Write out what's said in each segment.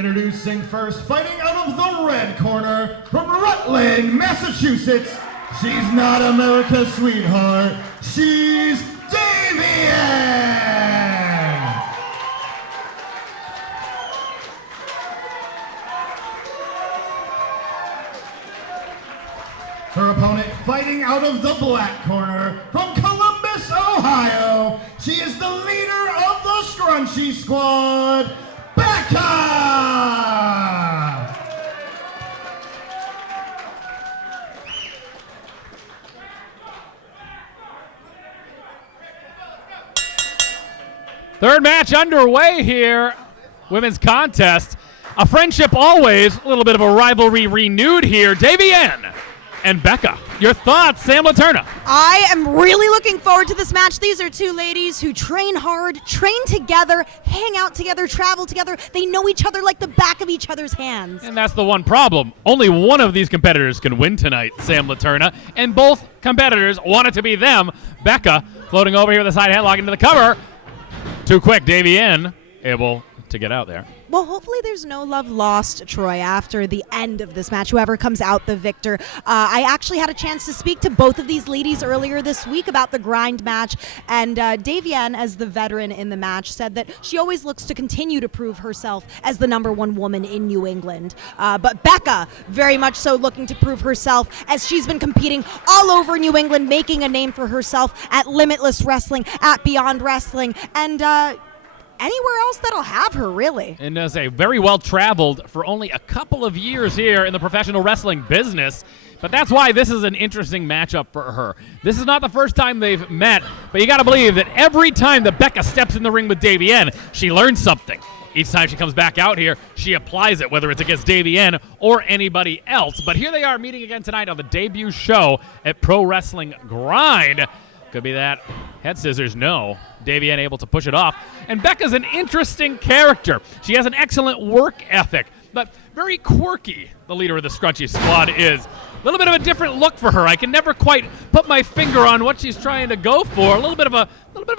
Introducing first, fighting out of the red corner, from Rutland, Massachusetts. She's not America's sweetheart. She's Davienne! Her opponent, fighting out of the black corner, from Columbus, Ohio. She is the leader of the Scrunchie squad, Becca! Third match underway here. Women's contest. A friendship always, a little bit of a rivalry renewed here. Davienne and Becca. Your thoughts, Sam Leterna? I am really looking forward to this match. These are two ladies who train hard, train together, hang out together, travel together. They know each other like the back of each other's hands. And that's the one problem. Only one of these competitors can win tonight, Sam Leterna, and both competitors want it to be them. Becca floating over here with a side headlock into the cover. Too quick, Davienne able to get out there. Well, hopefully there's no love lost, Troy, after the end of this match, whoever comes out the victor. I actually had a chance to speak to both of these ladies earlier this week about the grind match, and Davienne, as the veteran in the match, said that she always looks to continue to prove herself as the #1 woman in New England. But Becca, very much so looking to prove herself, as she's been competing all over New England, making a name for herself at Limitless Wrestling, at Beyond Wrestling, and anywhere else that'll have her, really. And as a very well traveled for only a couple of years here in the professional wrestling business. But that's why this is an interesting matchup for her. This is not the first time they've met, but you got to believe that every time that Becca steps in the ring with Davienne, she learns something. Each time she comes back out here, she applies it, whether it's against Davienne or anybody else. But here they are meeting again tonight on the debut show at Pro Wrestling Grind. Could be that head scissors, no. Davienne able to push it off. And Becca's an interesting character. She has an excellent work ethic, but very quirky, the leader of the Scrunchie squad is. A little bit of a different look for her. I can never quite put my finger on what she's trying to go for. A little bit of a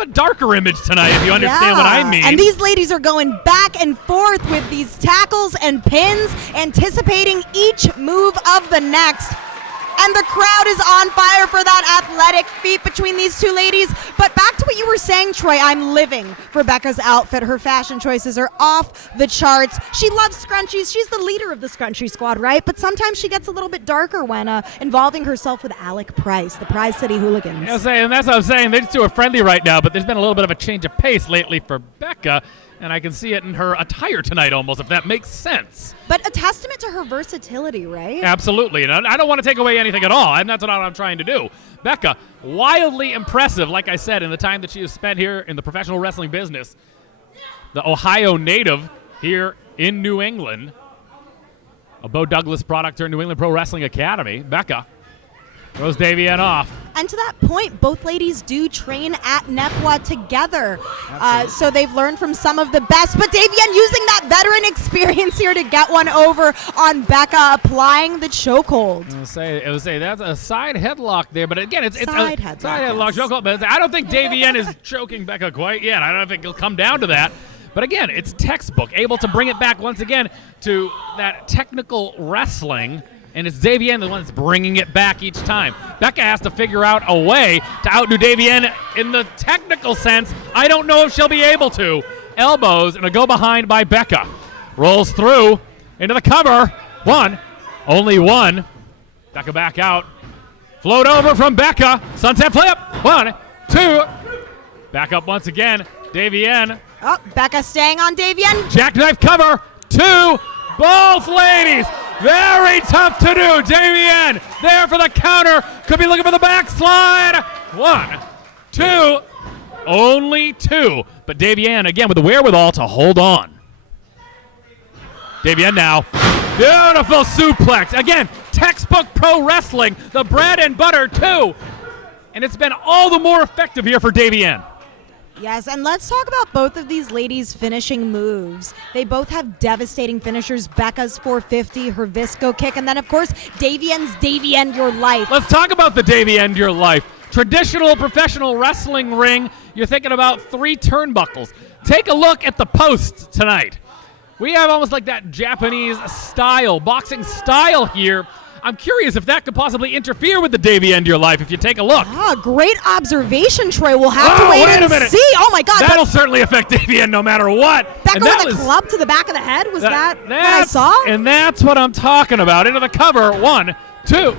darker image tonight, if you understand what I mean. And these ladies are going back and forth with these tackles and pins, anticipating each move of the next. And the crowd is on fire for that athletic feat between these two ladies. But back to what you were saying, Troy, I'm living for Becca's outfit. Her fashion choices are off the charts. She loves scrunchies. She's the leader of the Scrunchie squad, right? But sometimes she gets a little bit darker when involving herself with Alec Price, the Prize City Hooligans. Yeah, and that's what I'm saying. They two are friendly right now, but there's been a little bit of a change of pace lately for Becca. And I can see it in her attire tonight almost, if that makes sense. But a testament to her versatility, right? Absolutely. And I don't want to take away anything at all. And that's what I'm trying to do. Becca, wildly impressive, like I said, in the time that she has spent here in the professional wrestling business. The Ohio native here in New England. A Bo Douglas product here in New England Pro Wrestling Academy. Becca throws Davienne off. And to that point, both ladies do train at NEPWA together. So they've learned from some of the best. But Davienne using that veteran experience here to get one over on Becca, applying the chokehold. I would say that's a side headlock there. But again, it's side a headlock, side headlock chokehold. But I don't think Davienne is choking Becca quite yet. I don't think it'll come down to that. But again, it's textbook, able to bring it back once again to that technical wrestling. And it's Davienne the one that's bringing it back each time. Becca has to figure out a way to outdo Davienne in the technical sense. I don't know if she'll be able to. Elbows and a go behind by Becca. Rolls through into the cover. One. Only one. Becca back out. Float over from Becca. Sunset flip. 1, 2. Back up once again. Davienne. Oh, Becca staying on Davienne. Jackknife cover. 2. Both ladies. Very tough to do. Davienne there for the counter. Could be looking for the backslide. 1, 2. Only 2. But Davienne, again, with the wherewithal to hold on. Davienne now. Beautiful suplex. Again, textbook pro wrestling. The bread and butter, too. And it's been all the more effective here for Davienne. Yes, and let's talk about both of these ladies' finishing moves. They both have devastating finishers. Becca's 450, her Visco kick, and then, of course, Davienne's Davienne Your Life. Let's talk about the Davienne Your Life. Traditional professional wrestling ring, you're thinking about 3 turnbuckles. Take a look at the posts tonight. We have almost like that Japanese style, boxing style here. I'm curious if that could possibly interfere with the Davienne.Live if you take a look. Ah, great observation, Troy. We'll have to wait a and minute. see. Oh, my God. That'll certainly affect Davienne no matter what. Becca with a club to the back of the head? Was that what I saw? And that's what I'm talking about. Into the cover. 1, 2.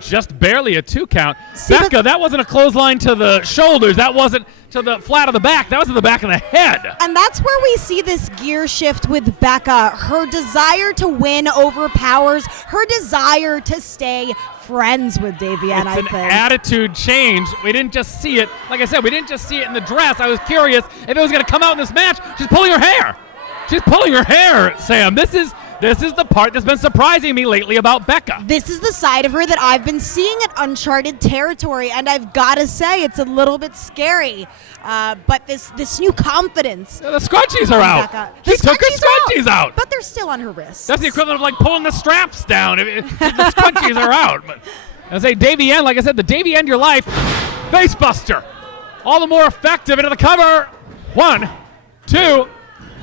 Just barely a 2 count. Becca, that wasn't a clothesline to the shoulders. That wasn't to the flat of the back. That was to the back of the head. And that's where we see this gear shift with Becca. Her desire to win overpowers her desire to stay friends with Davienne, I think. It's an attitude change. We didn't just see it. Like I said, we didn't just see it in the dress. I was curious if it was going to come out in this match. She's pulling her hair. She's pulling her hair, Sam. This is the part that's been surprising me lately about Becca. This is the side of her that I've been seeing at uncharted territory, and I've got to say it's a little bit scary. But this new confidence. The scrunchies are out. Becca. She took her scrunchies out. But they're still on her wrists. That's the equivalent of like pulling the straps down. The scrunchies are out. But I say Davienne, like I said, the Davienne.Live face buster. All the more effective into the cover. 1, 2,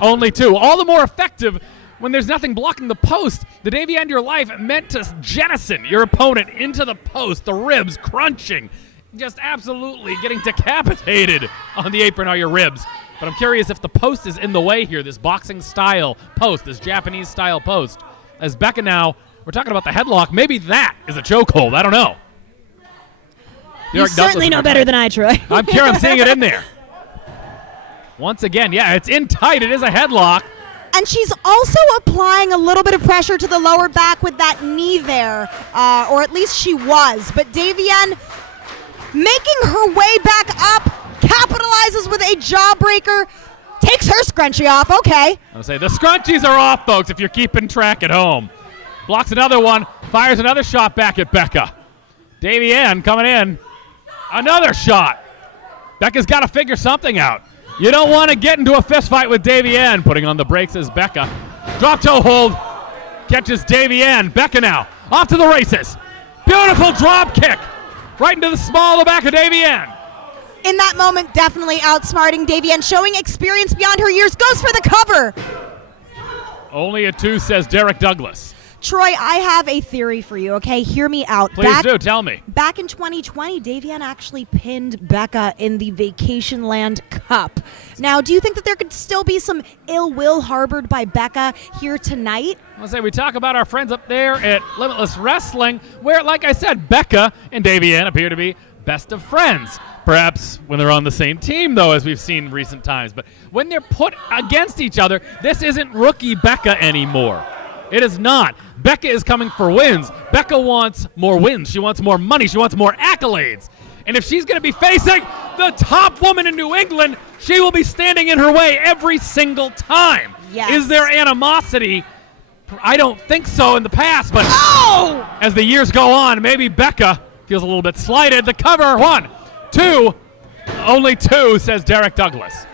only 2. All the more effective when there's nothing blocking the post. The Davienne.Live meant to jettison your opponent into the post, the ribs crunching, just absolutely getting decapitated on the apron are your ribs. But I'm curious if the post is in the way here, this boxing style post, this Japanese style post. As Becca now, we're talking about the headlock, maybe that is a chokehold. I don't know. You certainly know better than I, Troy. I'm seeing it in there. Once again, yeah, it's in tight. It is a headlock. And she's also applying a little bit of pressure to the lower back with that knee there, or at least she was. But Davienne making her way back up, capitalizes with a jawbreaker, takes her scrunchie off. Okay. I'll say the scrunchies are off, folks, if you're keeping track at home. Blocks another one, fires another shot back at Becca. Davienne coming in. Another shot. Becca's got to figure something out. You don't want to get into a fist fight with Davienne. Putting on the brakes is Becca. Drop toe hold. Catches Davienne. Becca now off to the races. Beautiful drop kick. Right into the small of the back of Davienne. In that moment, definitely outsmarting Davienne, showing experience beyond her years. Goes for the cover. Only a 2, says Derek Douglas. Troy, I have a theory for you, okay? Hear me out. Please do. Tell me. Back in 2020, Davienne actually pinned Becca in the Vacation Land Cup. Now, do you think that there could still be some ill will harbored by Becca here tonight? I'll say we talk about our friends up there at Limitless Wrestling, where, like I said, Becca and Davienne appear to be best of friends. Perhaps when they're on the same team, though, as we've seen in recent times. But when they're put against each other, this isn't rookie Becca anymore. It is not. Becca is coming for wins. Becca wants more wins. She wants more money. She wants more accolades. And if she's going to be facing the top woman in New England, she will be standing in her way every single time. Yes. Is there animosity? I don't think so in the past, but as the years go on, maybe Becca feels a little bit slighted. The cover, 1, 2, only 2, says Derek Douglas.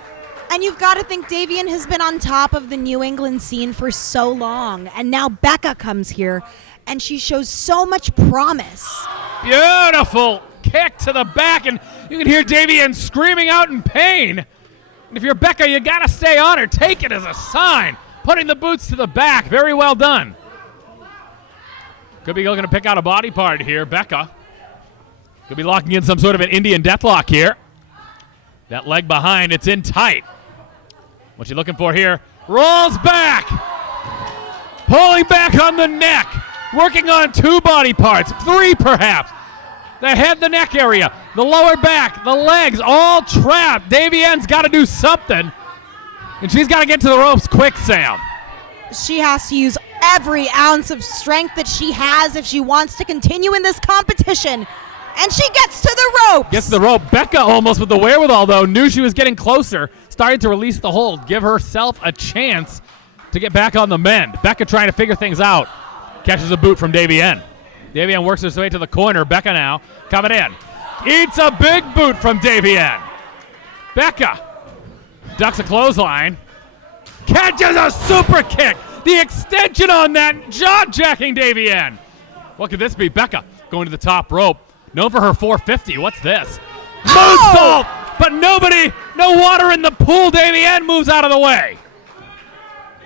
And you've got to think Davienne has been on top of the New England scene for so long. And now Becca comes here, and she shows so much promise. Beautiful kick to the back, and you can hear Davienne screaming out in pain. And if you're Becca, you got to stay on her. Take it as a sign. Putting the boots to the back. Very well done. Could be looking to pick out a body part here, Becca. Could be locking in some sort of an Indian deathlock here. That leg behind, it's in tight. What's she looking for here? Rolls back. Pulling back on the neck. Working on 2 body parts, 3 perhaps. The head, the neck area, the lower back, the legs, all trapped. Davienne's got to do something. And she's got to get to the ropes quick, Sam. She has to use every ounce of strength that she has if she wants to continue in this competition. And she gets to the ropes. Gets the rope. Becca almost with the wherewithal, though, knew she was getting closer. Started to release the hold. Give herself a chance to get back on the mend. Becca trying to figure things out. Catches a boot from Davienne. Davienne works her way to the corner. Becca now coming in. Eats a big boot from Davienne. Becca ducks a clothesline. Catches a super kick. The extension on that. Jaw-jacking Davienne. What could this be? Becca going to the top rope. Known for her 450. What's this? Moonsault! But no water in the pool. Davienne moves out of the way.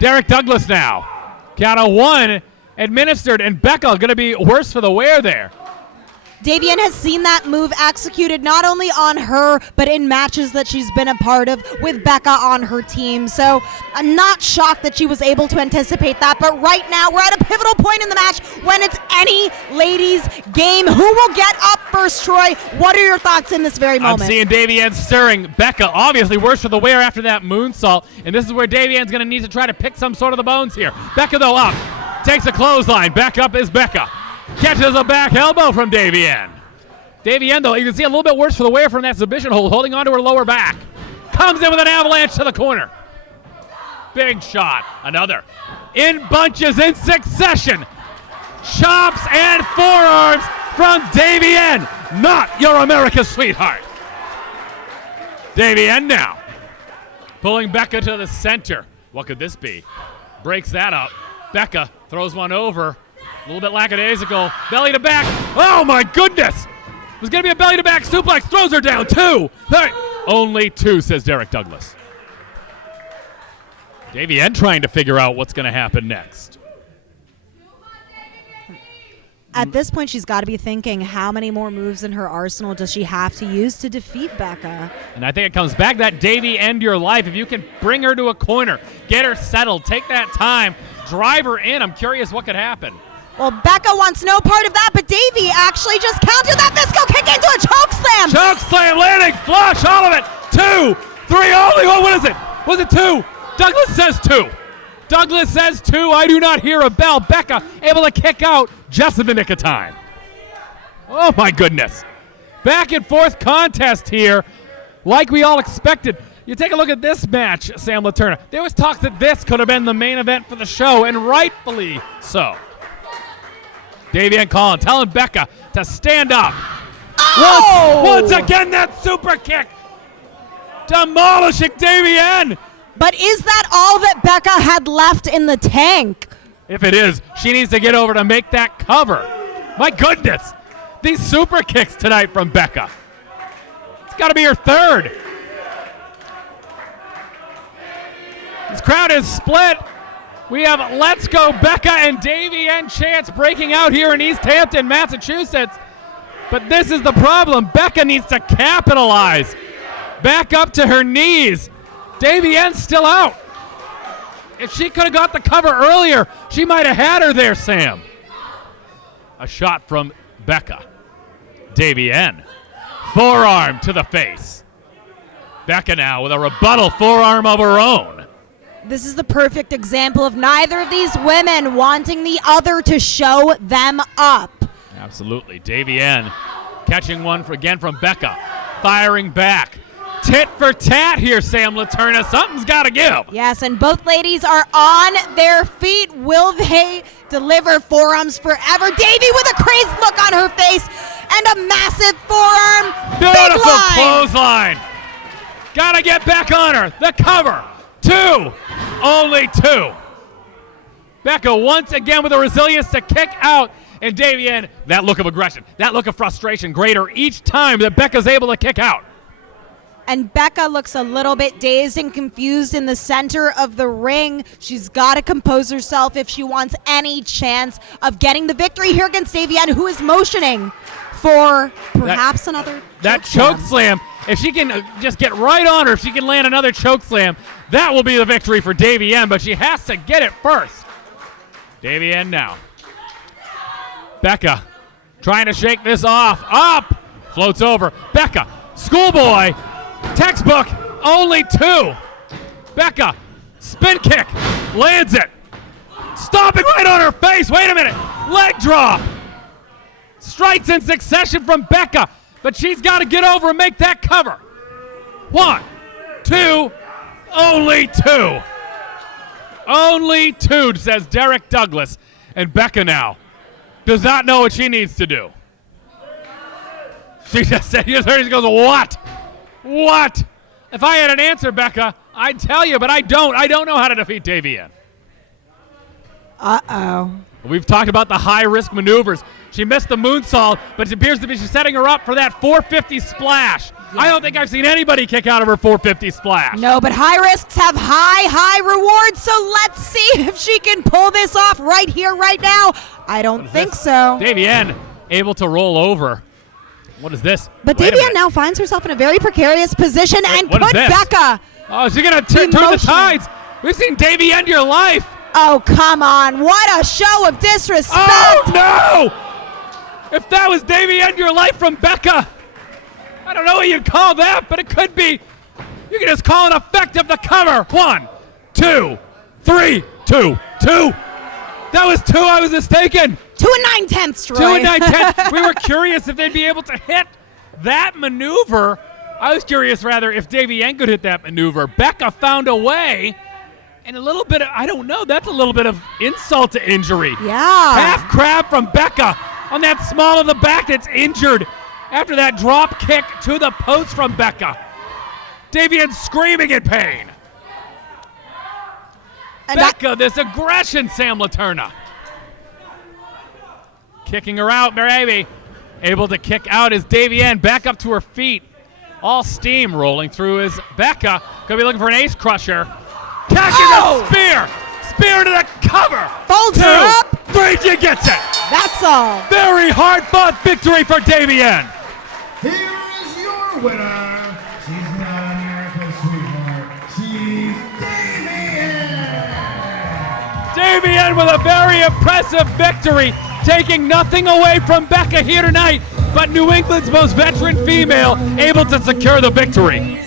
Derek Douglas now. Count of 1 administered, and Becca going to be worse for the wear there. Davienne has seen that move executed not only on her, but in matches that she's been a part of with Becca on her team. So I'm not shocked that she was able to anticipate that. But right now, we're at a pivotal point in the match when it's any ladies' game. Who will get up first, Troy? What are your thoughts in this very moment? I'm seeing Davienne stirring. Becca, obviously worse for the wear after that moonsault. And this is where Davienne's going to need to try to pick some sort of the bones here. Becca, though, up. Takes a clothesline. Back up is Becca. Catches a back elbow from Davienne. Davienne, though, you can see a little bit worse for the wear from that submission hold, holding onto her lower back. Comes in with an avalanche to the corner. Big shot. Another. In bunches in succession. Chops and forearms from Davienne. Not your America's sweetheart. Davienne now. Pulling Becca to the center. What could this be? Breaks that up. Becca throws one over. A little bit lackadaisical. Belly to back. Oh, my goodness. It was going to be a belly to back suplex. Throws her down. 2. 3. Only 2, says Derek Douglas. Davienne trying to figure out what's going to happen next. At this point, she's got to be thinking, how many more moves in her arsenal does she have to use to defeat Becca? And I think it comes back that Davy your life. If you can bring her to a corner, get her settled, take that time, drive her in, I'm curious what could happen. Well, Becca wants no part of that, but Davy actually just countered that Visco kick into a choke slam. Choke slam, landing, flush, all of it. 2, 3, only one. What is it? Was it 2? Douglas says 2. Douglas says 2. I do not hear a bell. Becca able to kick out just in the nick of time. Oh, my goodness. Back and forth contest here like we all expected. You take a look at this match, Sam Leterna. There was talk that this could have been the main event for the show, and rightfully so. Davienne calling, telling Becca to stand up. Oh! Once again, that super kick. Demolishing Davienne. But is that all that Becca had left in the tank? If it is, she needs to get over to make that cover. My goodness. These super kicks tonight from Becca. It's got to be her 3rd. This crowd is split. We have Let's Go Becca and Davienne chants breaking out here in Easthampton, Massachusetts. But this is the problem. Becca needs to capitalize. Back up to her knees. Davienne's still out. If she could have got the cover earlier, she might have had her there, Sam. A shot from Becca. Davienne. Forearm to the face. Becca now with a rebuttal forearm of her own. This is the perfect example of neither of these women wanting the other to show them up. Absolutely. Davienne catching one again from Becca. Firing back. Tit for tat here, Sam Leterna. Something's got to give. Yes, and both ladies are on their feet. Will they deliver forearms forever? Davy with a crazed look on her face and a massive forearm. Beautiful clothesline. Got to get back on her. The cover. 2. Only 2. Becca once again with the resilience to kick out. And Davienne, that look of aggression, that look of frustration greater each time that Becca's able to kick out. And Becca looks a little bit dazed and confused in the center of the ring. She's got to compose herself if she wants any chance of getting the victory here against Davienne, who is motioning for perhaps another choke slam. If she can just get right on her, if she can land another choke slam, that will be the victory for Davienne, but she has to get it first. Davienne now. Becca trying to shake this off. Up! Floats over. Becca, schoolboy, textbook, only 2. Becca, spin kick, lands it. Stomping right on her face. Wait a minute. Leg drop. Strikes in succession from Becca, but she's got to get over and make that cover. 1, 2, only 2. Only 2, says Derek Douglas. And Becca now does not know what she needs to do. She just said, she goes, what? What? If I had an answer, Becca, I'd tell you, but I don't. I don't know how to defeat Davienne. Uh-oh. We've talked about the high-risk maneuvers. She missed the moonsault, but it appears to be she's setting her up for that 450 splash. I don't think I've seen anybody kick out of her 450 splash. No, but high risks have high rewards, so let's see if she can pull this off right here, right now. I don't think so. Davienne able to roll over. What is this? But Wait a Davienne minute. now finds herself in a very precarious position and what is put this? Becca. Oh, is she going to turn the Emotional. tides? We've seen Davienne end your life. Oh, come on. What a show of disrespect. Oh, no! If that was Davienne your life from Becca, I don't know what you'd call that, but it could be. You can just call an effect of the cover. 1, 2, 3, 2, 2. That was 2. I was mistaken. 2 9/10, Troy. 2 9/10. We were curious if they'd be able to hit that maneuver. I was curious, rather, if Davienne could hit that maneuver. Becca found a way, and a little bit of, I don't know, that's a little bit of insult to injury. Yeah. Half crab from Becca on that small of the back that's injured after that drop kick to the post from Becca. Davienne screaming in pain. And Becca, this aggression, Sam Leterna. Kicking her out, baby. Able to kick out is Davienne back up to her feet. All steam rolling through is Becca. Gonna be looking for an ace crusher. Catching the spear. Spear to the cover. Folds 2, her up. 3, she gets it. That's all. Very hard-fought victory for Davienne. Here is your winner. She's not America's sweetheart. She's Davienne. Davienne with a very impressive victory, taking nothing away from Becca here tonight, but New England's most veteran female able to secure the victory.